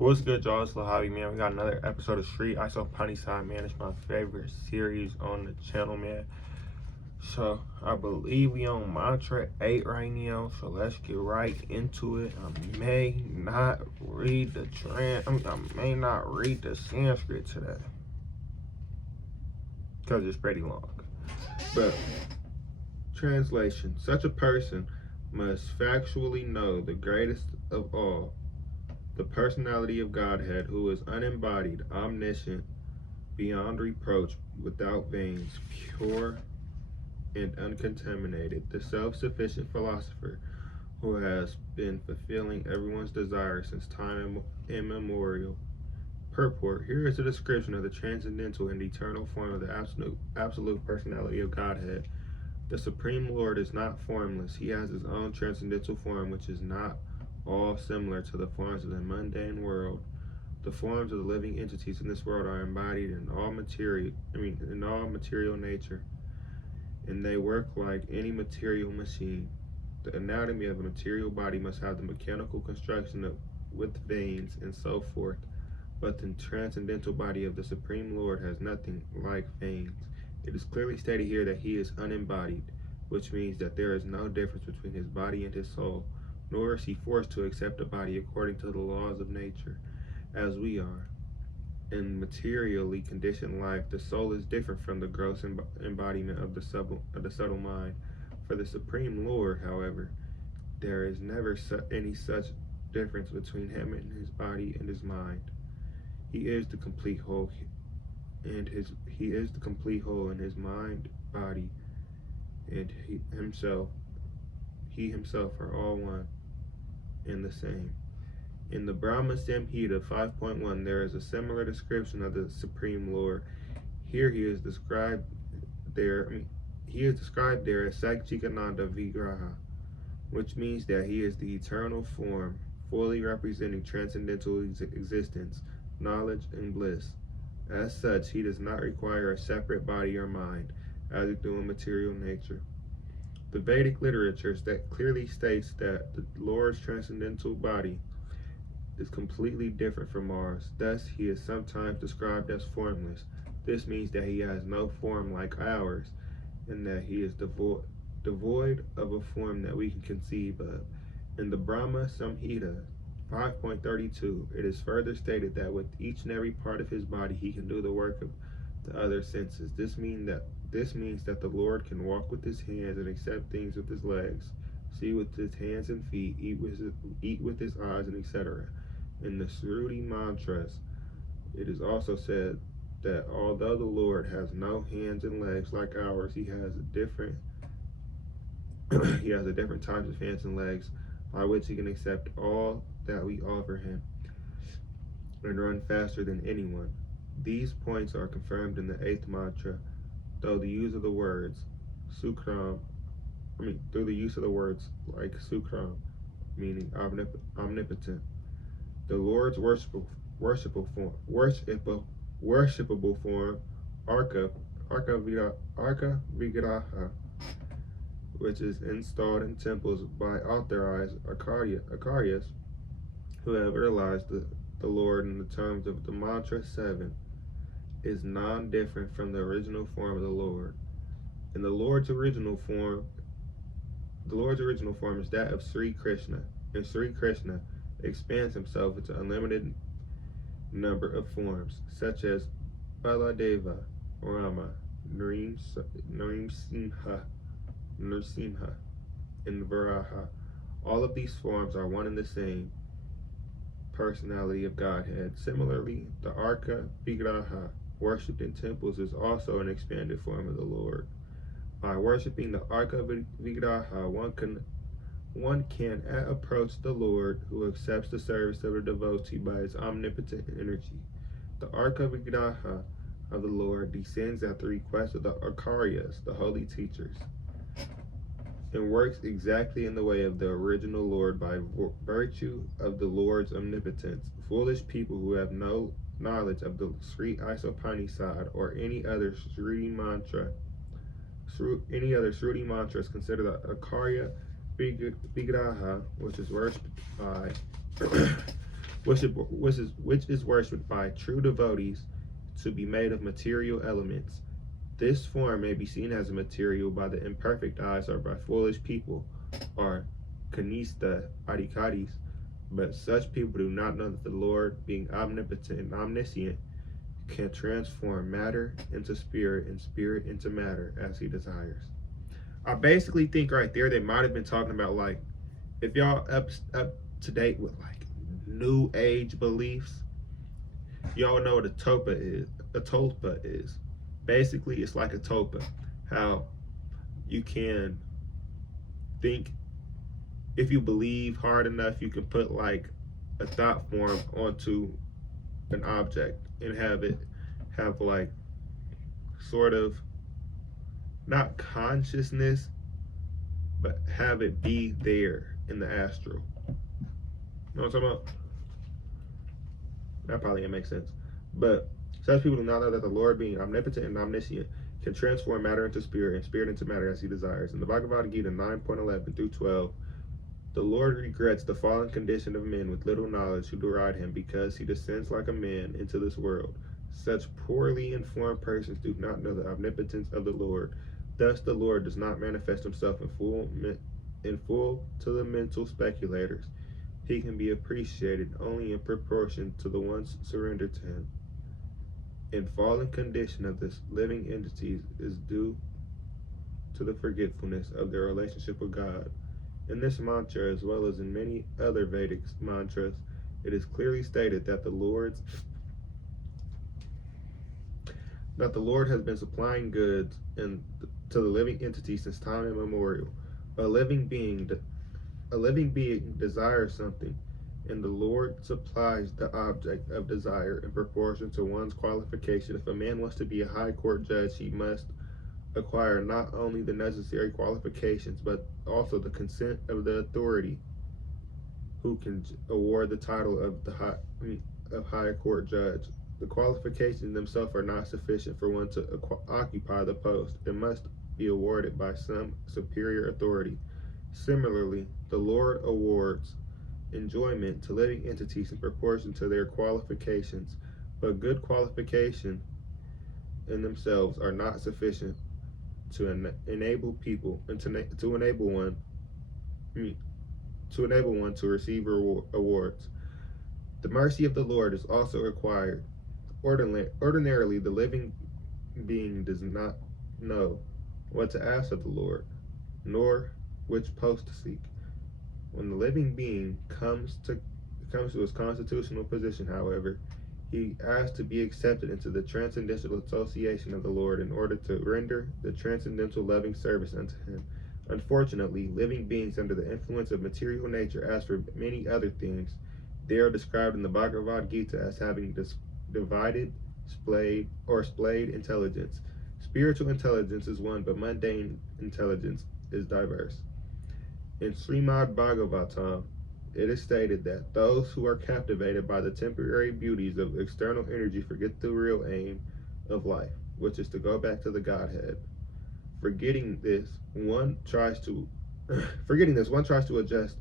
What's good, y'all? It's Lahavi, man. We got another episode of Street Isopanisad, man. It's my favorite series on the channel, man. So, I believe we on Mantra 8 right now, so let's get right into it. I may not read the Sanskrit today, because it's pretty long. But, translation. Such a person must factually know the greatest of all, the personality of Godhead, who is unembodied, omniscient, beyond reproach, without veins, pure and uncontaminated, the self-sufficient philosopher who has been fulfilling everyone's desire since time immemorial. Purport: here is a description of the transcendental and eternal form of the absolute personality of Godhead. The Supreme Lord is not formless. He has his own transcendental form, which is not all similar to the forms of the mundane world. The forms of the living entities in this world are embodied in all material nature, and they work like any material machine. The anatomy of a material body must have the mechanical construction with veins and so forth, but the transcendental body of the Supreme Lord has nothing like veins. It is clearly stated here that he is unembodied, which means that there is no difference between his body and his soul, nor is he forced to accept a body according to the laws of nature, as we are. In materially conditioned life, the soul is different from the gross embodiment of the subtle mind. For the Supreme Lord, however, there is never any such difference between him and his body and his mind. He is the complete whole, and he is the complete whole in his mind, body, and he himself are all one and the same. In the Brahma Samhita 5.1, there is a similar description of the Supreme Lord. Here he is described there as Satchitananda Vigraha, which means that he is the eternal form, fully representing transcendental existence, knowledge, and bliss. As such, he does not require a separate body or mind, as we do in material nature. The Vedic literature clearly states that the Lord's transcendental body is completely different from ours. Thus, he is sometimes described as formless. This means that he has no form like ours, and that he is devoid of a form that we can conceive of. In the Brahma Samhita 5.32, it is further stated that with each and every part of his body, he can do the work of the other senses. This means that the Lord can walk with his hands and accept things with his legs, see with his hands and feet, eat with his eyes, and etc. In the Shruti mantras, it is also said that although the Lord has no hands and legs like ours, he has a different types of hands and legs by which he can accept all that we offer him and run faster than anyone. These points are confirmed in the 8th mantra, through the use of the words like Sukram, meaning omnipotent. The Lord's worshipable form, Arka Vigraha, which is installed in temples by authorized Acharyas who have realized the Lord in the terms of the mantra 7, is non-different from the original form of the Lord. And the Lord's original form is that of Sri Krishna, and Sri Krishna expands himself into unlimited number of forms, such as Baladeva, Rama, Nrsimha, and Varaha. All of these forms are one and the same personality of Godhead. Similarly, the Arka Vigraha, worshipped in temples, is also an expanded form of the Lord. By worshipping the Arka Vigraha, one can approach the Lord, who accepts the service of a devotee by his omnipotent energy. The Arka Vigraha of the Lord descends at the request of the Acharyas, the holy teachers, and works exactly in the way of the original Lord by virtue of the Lord's omnipotence. Foolish people who have no knowledge of the Sri Isopanisad or any other Shruti mantras consider the Acharya Vigraha, which is worshipped by which is worshipped by true devotees to be made of material elements. This form may be seen as a material by the imperfect eyes or by foolish people, or kanista adhikaris, but such people do not know that the Lord, being omnipotent and omniscient, can transform matter into spirit and spirit into matter as he desires. I basically think right there they might have been talking about, like, if y'all up to date with like new age beliefs, y'all know what a topa is. A topa is basically, it's like a topa, how you can think, if you believe hard enough, you can put like a thought form onto an object and have it have like sort of not consciousness, but have it be there in the astral. You know what I'm talking about? That probably didn't make sense. But such people do not know that the Lord, being omnipotent and omniscient, can transform matter into spirit and spirit into matter as he desires. In the Bhagavad Gita 9.11 through 12, the Lord regrets the fallen condition of men with little knowledge who deride him, because he descends like a man into this world. Such poorly informed persons do not know the omnipotence of the Lord. Thus the Lord does not manifest himself in full to the mental speculators. He can be appreciated only in proportion to the ones surrendered to him. In fallen condition of this living entities is due to the forgetfulness of their relationship with God. In this mantra, as well as in many other Vedic mantras, it is clearly stated that the Lord has been supplying goods to the living entity since time immemorial. A living being desires something, and the Lord supplies the object of desire in proportion to one's qualification. If a man wants to be a high court judge, he must acquire not only the necessary qualifications, but also the consent of the authority who can award the title of high court judge. The qualifications themselves are not sufficient for one to occupy the post. It must be awarded by some superior authority. Similarly, the Lord awards enjoyment to living entities in proportion to their qualifications, but good qualifications in themselves are not sufficient to enable people and to enable one to receive awards. The mercy of the Lord is also required. Ordinarily, the living being does not know what to ask of the Lord, nor which post to seek. When the living being comes to his constitutional position, however, he asks to be accepted into the transcendental association of the Lord in order to render the transcendental loving service unto him. Unfortunately, living beings under the influence of material nature ask for many other things. They are described in the Bhagavad Gita as having divided, splayed intelligence. Spiritual intelligence is one, but mundane intelligence is diverse. In Srimad Bhagavatam, it is stated that those who are captivated by the temporary beauties of external energy forget the real aim of life, which is to go back to the Godhead. Forgetting this, one tries to adjust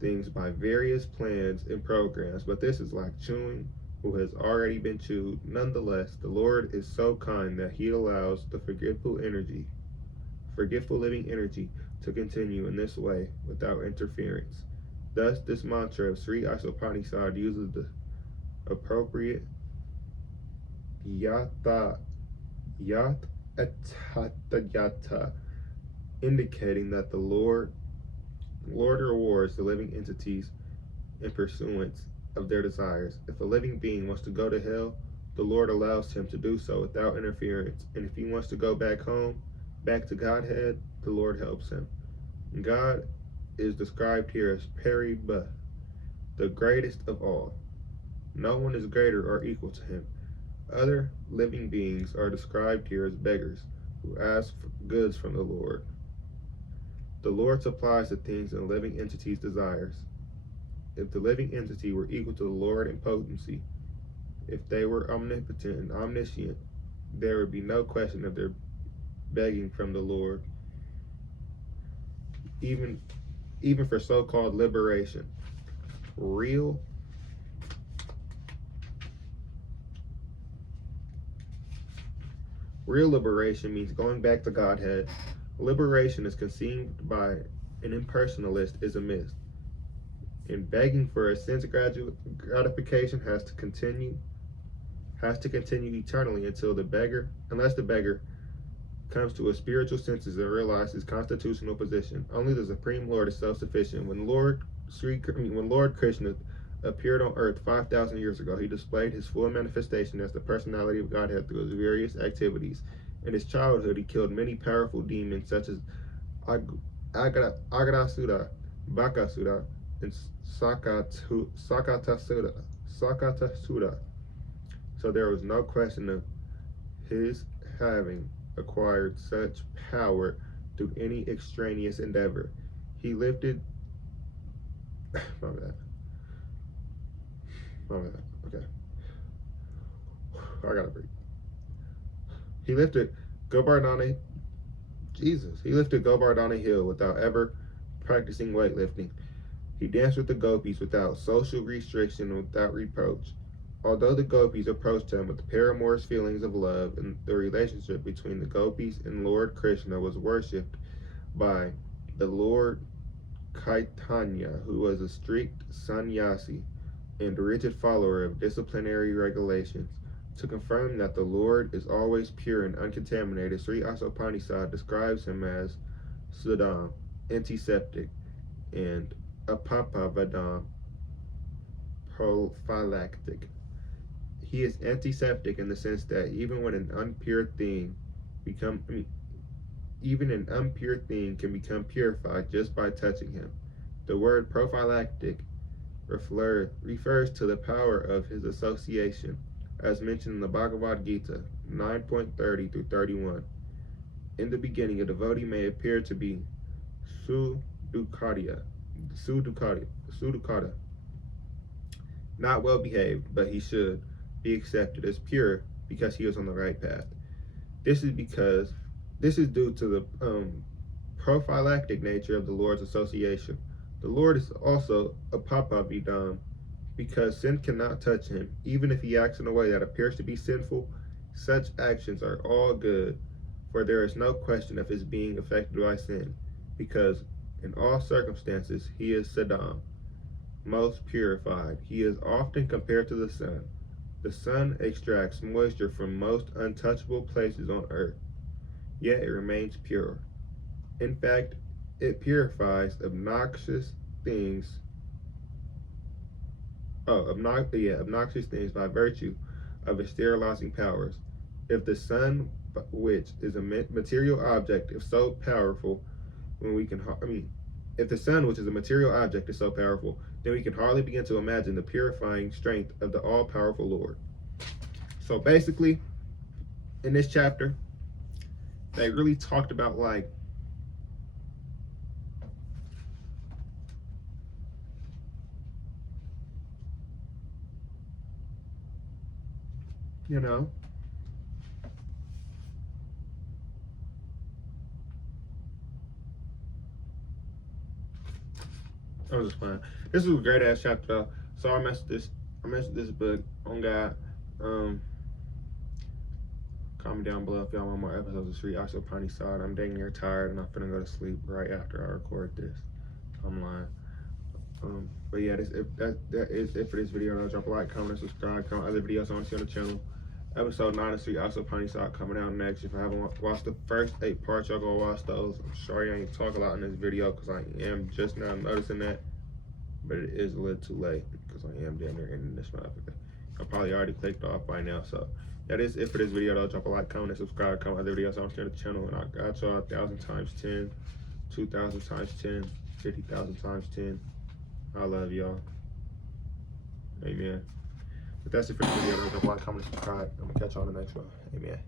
things by various plans and programs, but this is like chewing who has already been chewed. Nonetheless, the Lord is so kind that he allows the forgetful living energy to continue in this way without interference. Thus, this mantra of Sri Isopanisad uses the appropriate yata atata, indicating that the Lord rewards the living entities in pursuance of their desires. If a living being wants to go to hell, the Lord allows him to do so without interference. And if he wants to go back home, back to Godhead, the Lord helps him. God is described here as Paribhuh, the greatest of all. No one is greater or equal to him. Other living beings are described here as beggars who ask for goods from the Lord. The Lord supplies the things a living entity's desires. If the living entity were equal to the Lord in potency, if they were omnipotent and omniscient, there would be no question of their begging from the Lord, even for so-called liberation. Real Real liberation means going back to Godhead. Liberation is conceived by an impersonalist is a myth. And begging for a sense gratification has to continue eternally unless the beggar comes to a spiritual senses and realizes his constitutional position. Only the Supreme Lord is self-sufficient. When Lord Krishna appeared on earth 5,000 years ago, he displayed his full manifestation as the personality of Godhead through his various activities. In his childhood, he killed many powerful demons such as Agarasura, Bakasura, and Sakatasura. So there was no question of his having acquired such power through any extraneous endeavor. He lifted my bad. Okay. I gotta breathe. He lifted Govardhana Hill without ever practicing weightlifting. He danced with the gopis without social restriction and without reproach. Although the gopis approached him with paramour's feelings of love, and the relationship between the gopis and Lord Krishna was worshipped by the Lord Chaitanya, who was a strict sannyasi and a rigid follower of disciplinary regulations. To confirm that the Lord is always pure and uncontaminated, Sri Isopanisad describes him as Sudam, antiseptic, and Apapavadam, prophylactic. He is antiseptic in the sense that even an impure thing can become purified just by touching him. The word prophylactic refers to the power of his association, as mentioned in the Bhagavad Gita 9.30 through 31. In the beginning, a devotee may appear to be Sudukata, not well behaved, but he should be accepted as pure because he is on the right path. This is due to the prophylactic nature of the Lord's association. The Lord is also a papavidam, because sin cannot touch him. Even if he acts in a way that appears to be sinful, such actions are all good, for there is no question of his being affected by sin, because in all circumstances he is Saddam, most purified. He is often compared to the sun. The sun extracts moisture from most untouchable places on earth, yet it remains pure. In fact, it purifies obnoxious things by virtue of its sterilizing powers. If the sun, which is a material object, is so powerful, if the sun, which is a material object, is so powerful, then we can hardly begin to imagine the purifying strength of the all-powerful Lord. So basically, in this chapter, they really talked about I was just playing. This was a great ass chapter though. So I messed this book on God. Comment down below if y'all want more episodes of Sri Isopanisad. I'm dang near tired and I'm finna go to sleep right after I record this. I'm lying. But yeah, that is it for this video. I'll drop a like, comment, and subscribe. Comment other videos I want to see on the channel. Episode 9 of Sri Isopanisad coming out next. If I haven't watched the first 8 parts, y'all go watch those. I'm sorry I ain't talk a lot in this video because I am just now noticing that. But it is a little too late because I am down there ending this motherfucker. I probably already clicked off by now. So that is it for this video though. Drop a like, comment, and subscribe. Comment other videos I want to see on the channel. And I got y'all 1,000 times 10, 2,000 times 10, 50,000 times 10. I love y'all. Amen. But that's it for the video. Drop a like, comment, and subscribe. I'm gonna catch y'all on the next one. Amen.